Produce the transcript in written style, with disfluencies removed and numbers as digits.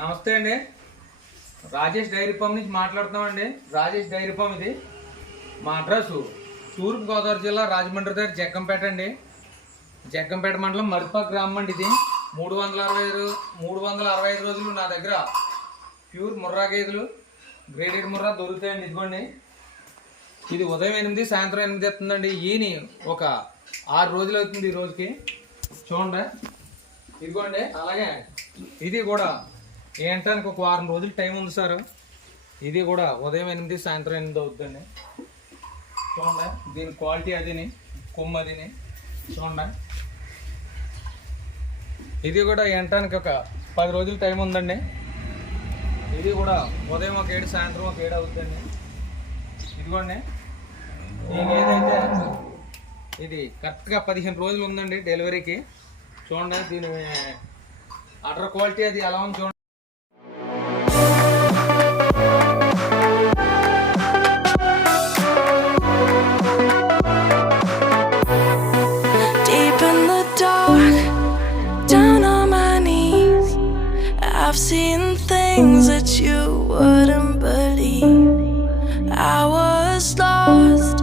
నమస్తే అండి. Rajesh dairy farm నుంచి మాట్లాడుతున్నామండి. రాజేష్ డైరీ ఫామ్ ఇది. మా అడ్రస్ తూర్పు గోదావరి జిల్లా రాజమండ్రి దగ్గర జగ్గంపేట అండి. జగ్గంపేట మండలం మరిపాక గ్రామం అండి. ఇది 365 రోజులు నా దగ్గర ప్యూర్ ముర్రా గేదెలు, గ్రేడెడ్ ముర్రా దొరుకుతాయండి. ఇదిగోండి, ఇది ఉదయం 8 సాయంత్రం 8 వస్తుందండి. ఈయన ఒక 6 రోజులు అవుతుంది ఈ రోజుకి. చూడండి, ఇదిగోండి. అలాగే ఇది కూడా ఏంటానికి ఒక 6 రోజులు టైం ఉంది సార్. ఇది కూడా ఉదయం 8 సాయంత్రం 8 అవుతుందండి. చూడండి, దీని క్వాలిటీ అదిని, కొమ్ము అదిని చూడండి. ఇది కూడా ఏంటానికి ఒక 10 రోజులు టైం ఉందండి. ఇది కూడా ఉదయం ఒక 7 సాయంత్రం ఒక 7 అవుతుందండి. ఇదిగోండి, ఏదైతే ఇది కరెక్ట్గా 15 రోజులు ఉందండి డెలివరీకి. చూడండి, దీని అటర్ క్వాలిటీ అది ఎలా ఉంది చూడండి. I've seen things that you wouldn't believe. I was lost